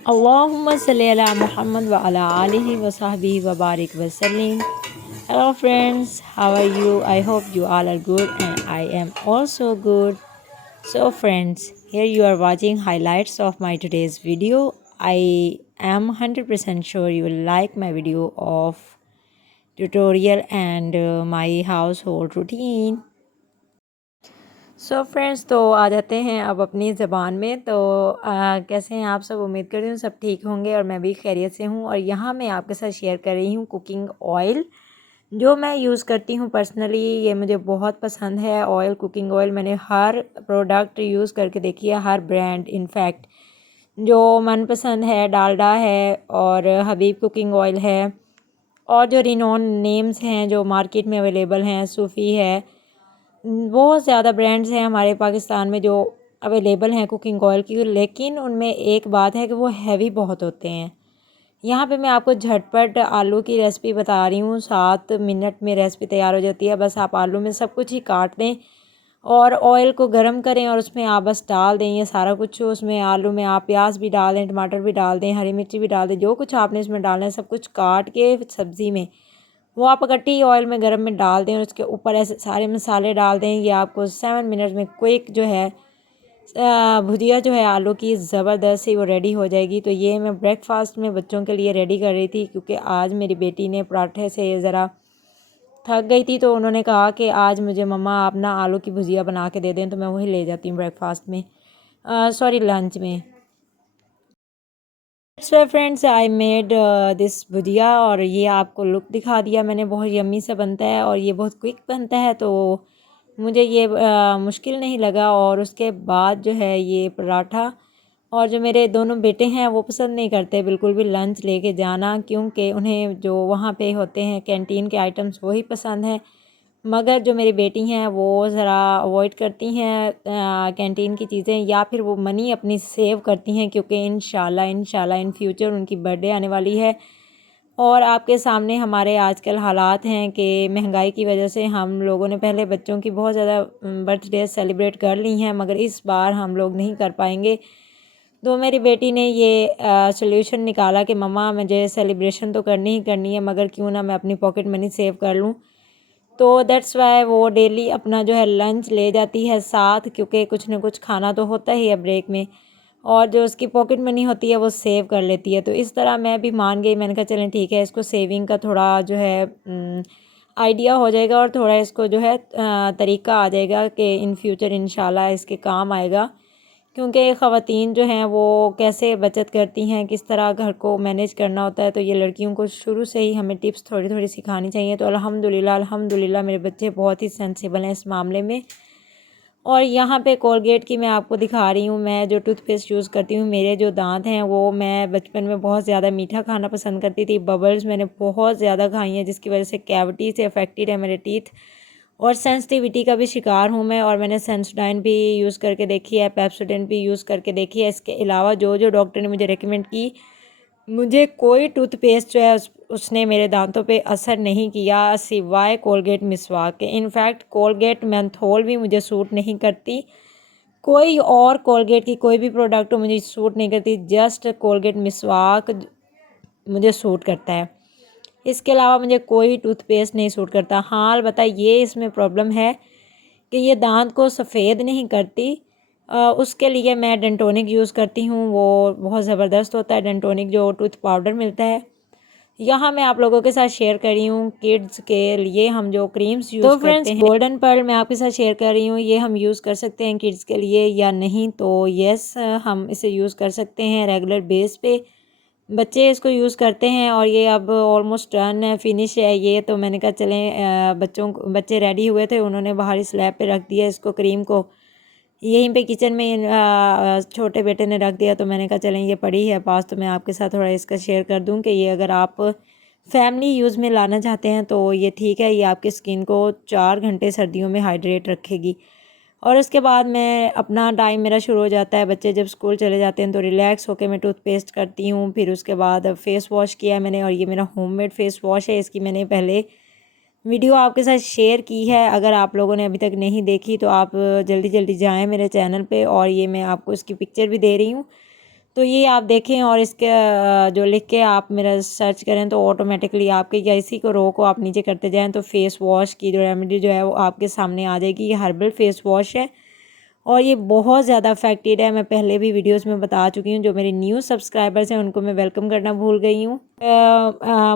अल्लाहुम्मा सल्ली अला मुहम्मद व अला आलिहि व सहबिहि व बारिक वसल्लिम. Hello friends, how are you? I hope you all are good and I am also good. So friends, here you are watching highlights of my today's video. I am 100% sure you will like my video of tutorial and my household routine. Friends, तो आ जाते हैं अब अपनी ज़बान में। तो कैसे हैं आप सब? उम्मीद करती हूँ सब ठीक होंगे और मैं भी खैरियत से हूँ। और यहाँ मैं आपके साथ शेयर कर रही हूँ कुकिंग ऑयल जो मैं यूज़ करती हूँ पर्सनली। ये मुझे बहुत पसंद है ऑयल, कुकिंग ऑयल। मैंने हर प्रोडक्ट यूज़ करके देखी है, हर ब्रांड। इनफैक्ट जो मनपसंद है डालडा है और हबीब कुकिंग ऑयल है, और जो रिनोन नेम्स हैं जो मार्केट में अवेलेबल हैं, सूफ़ी है, बहुत ज़्यादा ब्रांड्स हैं हमारे पाकिस्तान में जो अवेलेबल हैं कुकिंग ऑयल की। लेकिन उनमें एक बात है कि वो हैवी बहुत होते हैं। यहाँ पे मैं आपको झटपट आलू की रेसिपी बता रही हूँ। 7 मिनट में रेसिपी तैयार हो जाती है। बस आप आलू में सब कुछ ही काट दें और ऑयल को गर्म करें और उसमें आप बस डाल दें ये सारा कुछ। उसमें आलू में आप प्याज भी डाल दें, टमाटर भी डाल दें, हरी मिर्ची भी डाल दें, जो कुछ आपने इसमें डालना है सब कुछ काट के सब्ज़ी में वो आप इकट्ठी ऑयल में गर्म में डाल दें और उसके ऊपर ऐसे सारे मसाले डाल दें। ये आपको 7 मिनट में क्विक जो है भुजिया जो है आलू की ज़बरदस्त सी वो रेडी हो जाएगी। तो ये मैं ब्रेकफास्ट में बच्चों के लिए रेडी कर रही थी, क्योंकि आज मेरी बेटी ने पराठे से ज़रा थक गई थी। तो उन्होंने कहा कि आज मुझे मम्मा आप ना आलू की भुजिया बना के दे दें, तो मैं वही ले जाती हूँ ब्रेकफास्ट में, सॉरी लंच में। So friends, I made this bhujia और ये आपको लुक दिखा दिया मैंने। बहुत यम्मी सा बनता है और ये बहुत क्विक बनता है, तो मुझे ये मुश्किल नहीं लगा। और उसके बाद जो है ये पराठा, और जो मेरे दोनों बेटे हैं वो पसंद नहीं करते बिल्कुल भी लंच लेके जाना, क्योंकि उन्हें जो वहाँ पे होते हैं कैंटीन के आइटम्स वही पसंद हैं। मगर जो मेरी बेटी हैं वो ज़रा अवॉइड करती हैं कैंटीन की चीज़ें, या फिर वो मनी अपनी सेव करती हैं, क्योंकि इंशाल्लाह इन फ्यूचर उनकी बर्थडे आने वाली है। और आपके सामने हमारे आजकल हालात हैं कि महंगाई की वजह से हम लोगों ने पहले बच्चों की बहुत ज़्यादा बर्थडे सेलिब्रेट कर ली हैं, मगर इस बार हम लोग नहीं कर पाएंगे। तो मेरी बेटी ने ये सॉल्यूशन निकाला कि मम्मा मुझे सेलिब्रेशन तो करनी ही करनी है, मगर क्यों ना मैं अपनी पॉकेट मनी सेव कर लूँ। तो दैट्स वाई वो डेली अपना जो है लंच ले जाती है साथ, क्योंकि कुछ ना कुछ खाना तो होता ही है ब्रेक में, और जो उसकी पॉकेट मनी होती है वो सेव कर लेती है। तो इस तरह मैं भी मान गई। मैंने कहा चलें ठीक है, इसको सेविंग का थोड़ा जो है आइडिया हो जाएगा और थोड़ा इसको जो है तरीका आ जाएगा कि इन फ्यूचर इंशाल्लाह इसके काम आएगा। क्योंकि ख़वातीन जो हैं वो कैसे बचत करती हैं, किस तरह घर को मैनेज करना होता है, तो ये लड़कियों को शुरू से ही हमें टिप्स थोड़ी थोड़ी सिखानी चाहिए। तो अल्हम्दुलिल्लाह मेरे बच्चे बहुत ही सेंसिबल हैं इस मामले में। और यहाँ पे कोलगेट की मैं आपको दिखा रही हूँ। मैं जो टूथपेस्ट यूज़ करती हूँ, मेरे जो दांत हैं वो, मैं बचपन में बहुत ज़्यादा मीठा खाना पसंद करती थी। बबल्स मैंने बहुत ज़्यादा खाई हैं, जिसकी वजह से कैविटी से अफेक्टेड है मेरे टीथ, और सेंसिटिविटी का भी शिकार हूँ मैं। और मैंने सेंसोडाइन भी यूज़ करके देखी है, पेप्सोडेंट भी यूज़ करके देखी है। इसके अलावा जो जो डॉक्टर ने मुझे रेकमेंड की, मुझे कोई टूथपेस्ट जो है उसने मेरे दांतों पे असर नहीं किया, सिवाय कोलगेट मिसवाक के। इनफैक्ट कोलगेट मेंथोल भी मुझे सूट नहीं करती। कोई और कोलगेट की कोई भी प्रोडक्ट मुझे सूट नहीं करती, जस्ट कोलगेट मिसवाक मुझे सूट करता है। इसके अलावा मुझे कोई टूथपेस्ट नहीं सूट करता। हाँ अलबत्ता ये इसमें प्रॉब्लम है कि ये दांत को सफ़ेद नहीं करती। उसके लिए मैं डेंटोनिक यूज़ करती हूँ, वो बहुत ज़बरदस्त होता है डेंटोनिक जो टूथ पाउडर मिलता है। यहाँ मैं आप लोगों के साथ शेयर कर रही हूँ किड्स के लिए हम जो क्रीम्स यूज़ करते हैं। गोल्डन पर्ल मैं आपके साथ शेयर कर रही हूँ, ये हम यूज़ कर सकते हैं किड्स के लिए या नहीं। तो येस, हम इसे यूज़ कर सकते हैं रेगुलर बेस पे। बच्चे इसको यूज़ करते हैं और ये अब ऑलमोस्ट डन है, फिनिश है ये। तो मैंने कहा चलें, बच्चे रेडी हुए थे, उन्होंने बाहर स्लैब पे रख दिया इसको, क्रीम को यहीं पे किचन में छोटे बेटे ने रख दिया। तो मैंने कहा चलें ये पड़ी है पास, तो मैं आपके साथ थोड़ा इसका शेयर कर दूं कि ये अगर आप फैमिली यूज़ में लाना चाहते हैं तो ये ठीक है। ये आपकी स्किन को 4 घंटे सर्दियों में हाइड्रेट रखेगी। और उसके बाद मैं अपना टाइम मेरा शुरू हो जाता है, बच्चे जब स्कूल चले जाते हैं तो रिलैक्स होकर मैं टूथपेस्ट करती हूँ। फिर उसके बाद फ़ेस वॉश किया मैंने, और ये मेरा होममेड फ़ेस वॉश है। इसकी मैंने पहले वीडियो आपके साथ शेयर की है, अगर आप लोगों ने अभी तक नहीं देखी तो आप जल्दी जल्दी जाएं मेरे चैनल पे, और ये मैं आपको इसकी पिक्चर भी दे रही हूँ। तो ये आप देखें और इसके जो लिख के आप मेरा सर्च करें तो ऑटोमेटिकली आपके या इसी को रो को आप नीचे करते जाएं तो फेस वॉश की जो रेमेडी जो है वो आपके सामने आ जाएगी। ये हर्बल फेस वॉश है और ये बहुत ज़्यादा इफेक्टिव है। मैं पहले भी वीडियोस में बता चुकी हूँ। जो मेरे न्यू सब्सक्राइबर्स हैं उनको मैं वेलकम करना भूल गई हूँ।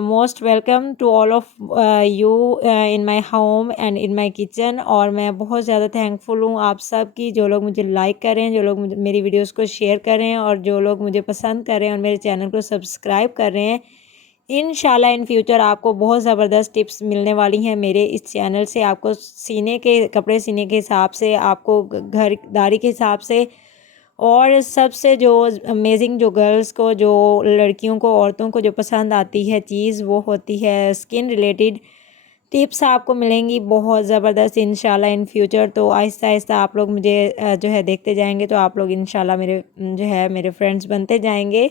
Most welcome to all of you in my home and in my kitchen. और मैं बहुत ज़्यादा थैंकफुल हूँ आप सब की, जो लोग मुझे लाइक कर रहे हैं, जो लोग मेरी वीडियोस को शेयर कर रहे हैं और जो लोग मुझे पसंद कर रहे हैं और मेरे चैनल को सब्सक्राइब कर रहे हैं। इंशाल्लाह इन फ्यूचर आपको बहुत ज़बरदस्त टिप्स मिलने वाली हैं मेरे इस चैनल से। आपको सीने के कपड़े सीने के हिसाब से, आपको घरदारी के हिसाब से, और सबसे जो अमेजिंग जो गर्ल्स को, जो लड़कियों को, औरतों को जो पसंद आती है चीज़ वो होती है स्किन रिलेटेड टिप्स आपको मिलेंगी बहुत ज़बरदस्त इंशाल्लाह इन फ्यूचर। तो आहिस्ता आहिस्ता आप लोग मुझे जो है देखते जाएंगे तो आप लोग इंशाल्लाह मेरे जो है मेरे फ्रेंड्स बनते जाएंगे।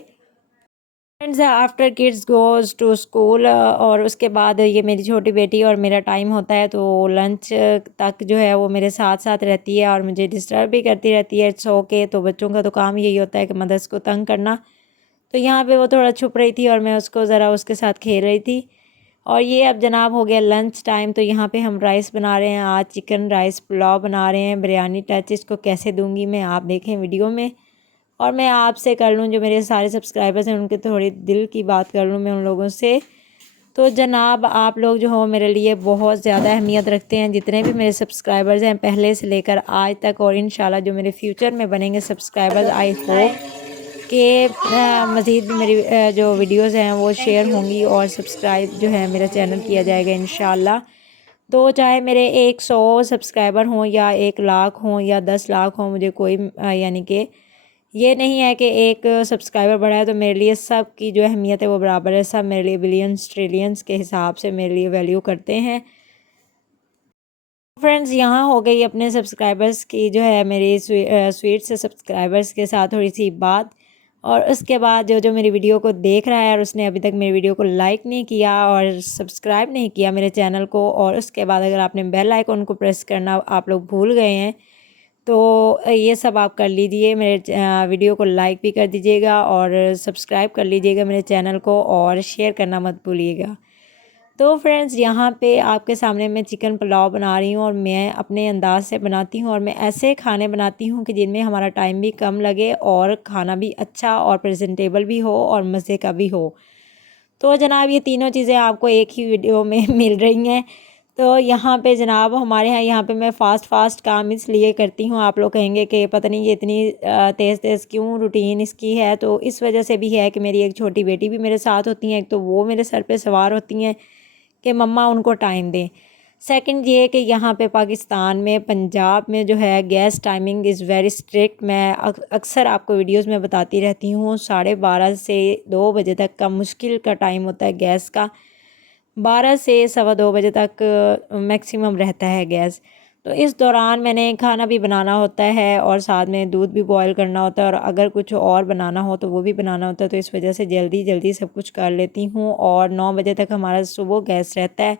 Friends after kids goes to school, और उसके बाद ये मेरी छोटी बेटी और मेरा टाइम होता है तो लंच तक जो है वो मेरे साथ साथ रहती है और मुझे डिस्टर्ब भी करती रहती है। It's okay. तो बच्चों का तो काम यही होता है कि मदर्स को तंग करना। तो यहाँ पे वो थोड़ा छुप रही थी और मैं उसको ज़रा उसके साथ खेल रही थी। और ये अब जनाब हो गया लंच टाइम। तो यहाँ पे हम राइस बना रहे हैं, आज चिकन राइस पुलाव बना रहे हैं। बिरयानी टच इसको कैसे दूँगी मैं, आप देखें वीडियो में। और मैं आपसे कर लूँ, जो मेरे सारे सब्सक्राइबर्स हैं उनके थोड़ी दिल की बात कर लूँ मैं उन लोगों से। तो जनाब आप लोग जो हो मेरे लिए बहुत ज़्यादा अहमियत रखते हैं, जितने भी मेरे सब्सक्राइबर्स हैं पहले से लेकर आज तक, और इंशाल्लाह जो मेरे फ्यूचर में बनेंगे सब्सक्राइबर्स, आई होप कि मज़ीद मेरी जो वीडियोज़ हैं वो शेयर होंगी और सब्सक्राइब जो है मेरा चैनल किया जाएगा इंशाल्लाह। तो चाहे मेरे 100 सब्सक्राइबर हों या 1 लाख हों या 10 लाख हों, मुझे कोई यानी कि ये नहीं है कि एक सब्सक्राइबर बढ़ा है तो मेरे लिए सब की जो अहमियत है वो बराबर है। सब मेरे लिए बिलियंस ट्रिलियंस के हिसाब से मेरे लिए वैल्यू करते हैं। फ्रेंड्स यहाँ हो गई अपने सब्सक्राइबर्स की जो है मेरी स्वीट से सब्सक्राइबर्स के साथ थोड़ी सी बात। और उसके बाद जो जो मेरी वीडियो को देख रहा है और उसने अभी तक मेरी वीडियो को लाइक नहीं किया और सब्सक्राइब नहीं किया मेरे चैनल को, और उसके बाद अगर आपने बेल आइकन को प्रेस करना आप लोग भूल गए हैं तो ये सब आप कर लीजिए। मेरे वीडियो को लाइक भी कर दीजिएगा और सब्सक्राइब कर लीजिएगा मेरे चैनल को, और शेयर करना मत भूलिएगा। तो फ्रेंड्स यहाँ पे आपके सामने मैं चिकन पुलाव बना रही हूँ और मैं अपने अंदाज से बनाती हूँ और मैं ऐसे खाने बनाती हूँ कि जिनमें हमारा टाइम भी कम लगे और खाना भी अच्छा और प्रेजेंटेबल भी हो और मज़े का भी हो। तो जनाब ये तीनों चीज़ें आपको एक ही वीडियो में मिल रही हैं। तो यहाँ पे जनाब हमारे यहाँ पे मैं फ़ास्ट काम इसलिए करती हूँ, आप लोग कहेंगे कि पता नहीं ये इतनी तेज़ तेज़ क्यों रूटीन इसकी है। तो इस वजह से भी है कि मेरी एक छोटी बेटी भी मेरे साथ होती हैं, एक तो वो मेरे सर पे सवार होती हैं कि मम्मा उनको टाइम दें। सेकंड ये कि यहाँ पे पाकिस्तान में पंजाब में जो है gas timing is very strict. मैं अक्सर आपको वीडियोस में बताती रहती हूँ, 12:30 से 2 बजे तक का मुश्किल का टाइम होता है गैस का। 12 से 2:15 बजे तक मैक्सिमम रहता है गैस। तो इस दौरान मैंने खाना भी बनाना होता है और साथ में दूध भी बॉयल करना होता है, और अगर कुछ और बनाना हो तो वो भी बनाना होता है। तो इस वजह से जल्दी जल्दी सब कुछ कर लेती हूँ। और 9 बजे तक हमारा सुबह गैस रहता है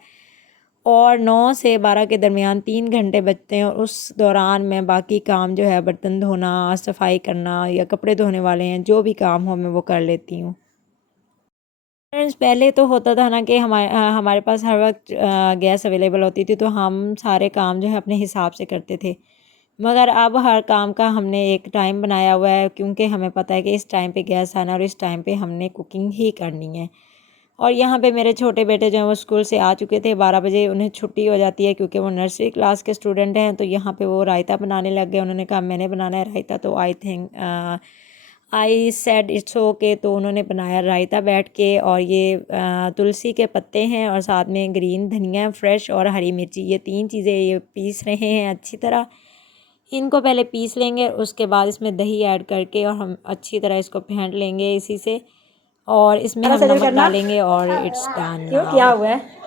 और 9 से 12 के दरमियान 3 घंटे बचते हैं, और उस दौरान मैं बाकी काम जो है बर्तन धोना, सफाई करना या कपड़े धोने वाले हैं, जो भी काम हो मैं वो कर लेती हूँ। फ्रेंड्स पहले तो होता था ना कि हमारे पास हर वक्त गैस अवेलेबल होती थी तो हम सारे काम जो है अपने हिसाब से करते थे। मगर अब हर काम का हमने एक टाइम बनाया हुआ है, क्योंकि हमें पता है कि इस टाइम पे गैस आना और इस टाइम पे हमने कुकिंग ही करनी है। और यहाँ पे मेरे छोटे बेटे जो हैं वो स्कूल से आ चुके थे, 12 बजे उन्हें छुट्टी हो जाती है क्योंकि वो नर्सरी क्लास के स्टूडेंट हैं। तो यहाँ पे वो रायता बनाने लग गए। उन्होंने कहा मैंने बनाना है रायता, तो आई सेड इट्स ओके। तो उन्होंने बनाया रायता बैठ के, और ये तुलसी के पत्ते हैं और साथ में ग्रीन धनिया फ्रेश और हरी मिर्ची, ये 3 चीज़ें ये पीस रहे हैं अच्छी तरह। इनको पहले पीस लेंगे, उसके बाद इसमें दही ऐड करके और हम अच्छी तरह इसको फेंट लेंगे इसी से, और इसमें हम नमक डालेंगे और इट्स डन। क्यों क्या हुआ है?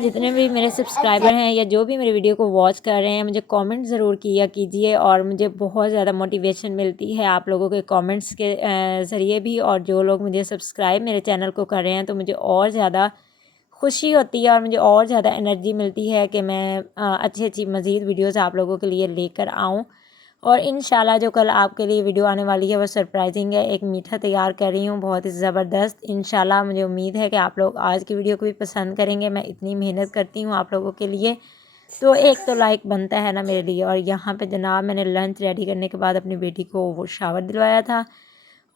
जितने भी मेरे सब्सक्राइबर हैं या जो भी मेरे वीडियो को वॉच कर रहे हैं, मुझे कमेंट ज़रूर किया कीजिए, और मुझे बहुत ज़्यादा मोटिवेशन मिलती है आप लोगों के कमेंट्स के ज़रिए भी। और जो लोग मुझे सब्सक्राइब मेरे चैनल को कर रहे हैं तो मुझे और ज़्यादा खुशी होती है और मुझे और ज़्यादा एनर्जी मिलती है कि मैं अच्छी अच्छी मज़ीद वीडियोज़ आप लोगों के लिए लेकर आऊँ और इंशाल्लाह जो कल आपके लिए वीडियो आने वाली है वो सरप्राइजिंग है। एक मीठा तैयार कर रही हूँ बहुत ही ज़बरदस्त। इंशाल्लाह मुझे उम्मीद है कि आप लोग आज की वीडियो को भी पसंद करेंगे। मैं इतनी मेहनत करती हूँ आप लोगों के लिए, तो एक तो लाइक बनता है ना मेरे लिए। और यहाँ पे जनाब मैंने लंच रेडी करने के बाद अपनी बेटी को वो शावर दिलवाया था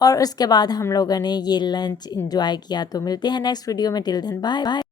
और उसके बाद हम लोगों ने ये लंच इंजॉय किया। तो मिलते हैं नेक्स्ट वीडियो में, टिल देन बाय बाय।